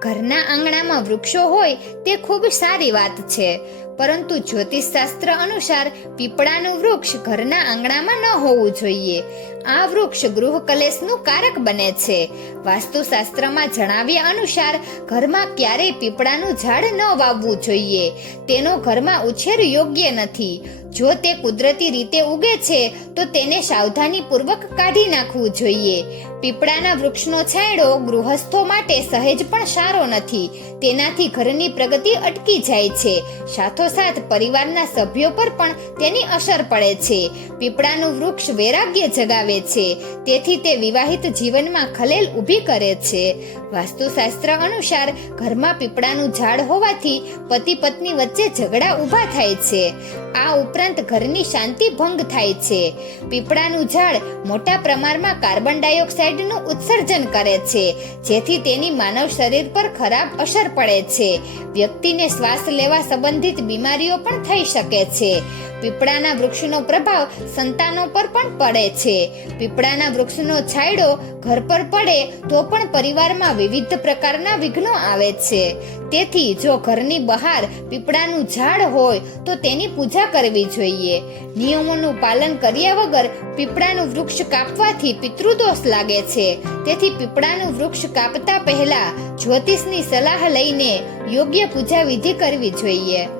ઘરના આંગણામાં વૃક્ષો હોય તે ખૂબ સારી વાત છે. પરંતુ જ્યોતિષશાસ્ત્ર અનુસાર પીપળાનું વૃક્ષ ઘરના આંગણામાં ન હોવું જોઈએ. આ વૃક્ષ ગૃહ કલેશનું કારક બને છે. વાસ્તુશાસ્ત્રમાં જણાવ્યા અનુસાર, ઘરમાં ક્યારેય પીપળાનું ઝાડ ન વાવવું જોઈએ. તેનો ઘરમાં ઉછેર યોગ્ય નથી. જો તે કુદરતી રીતે ઉગે છે, તો તેને સાવધાનીપૂર્વક કાઢી નાખવું જોઈએ. પીપળાના વૃક્ષનો છાંયડો ગૃહસ્થો માટે સહેજ પણ સારો નથી. તેનાથી ઘરની પ્રગતિ અટકી જાય છે. સાથોસાથ, પરિવારના સભ્યો પર પણ તેની અસર પડે છે. પીપળાનું વૃક્ષ વૈરાગ્ય જગાવે છે. તેથી તે વિવાહિત જીવનમાં ખલેલ ઊભી કરે છે. વાસ્તુશાસ્ત્ર અનુસાર ઘરમાં પીપળાનું ઝાડ હોવાથી પતિ પત્ની વચ્ચે ઝઘડા ઊભા થાય છે. આ ઉપરાંત ઘરની શાંતિ ભંગ થાય છે. પીપળાનું ઝાડ મોટા પ્રમાણમાં કાર્બન ડાયોક્સાઇડનું ઉત્સર્જન કરે છે, જેથી તેની માનવ શરીર પર ખરાબ અસર પડે છે. વ્યક્તિને શ્વાસ લેવા સંબંધિત બીમારીઓ પણ થઈ શકે છે. પીપળાના વૃક્ષનો પ્રભાવ સંતાનો પર પણ પડે છે. પીપળાના વૃક્ષનો છાંયડો ઘર પર પડે તો પણ પરિવારમાં વિવિધ પ્રકારના વિઘ્નો આવે છે. તેથી જો ઘરની બહાર પીપળાનું ઝાડ હોય તો તેની પૂજા કરવી જોઈએ. નિયમોનું પાલન કર્યા વગર પીપળાનું વૃક્ષ કાપવાથી પિતૃદોષ લાગે છે. તેથી પીપળાનું વૃક્ષ કાપતા પહેલા જ્યોતિષની સલાહ લઈને યોગ્ય પૂજા વિધિ કરવી જોઈએ.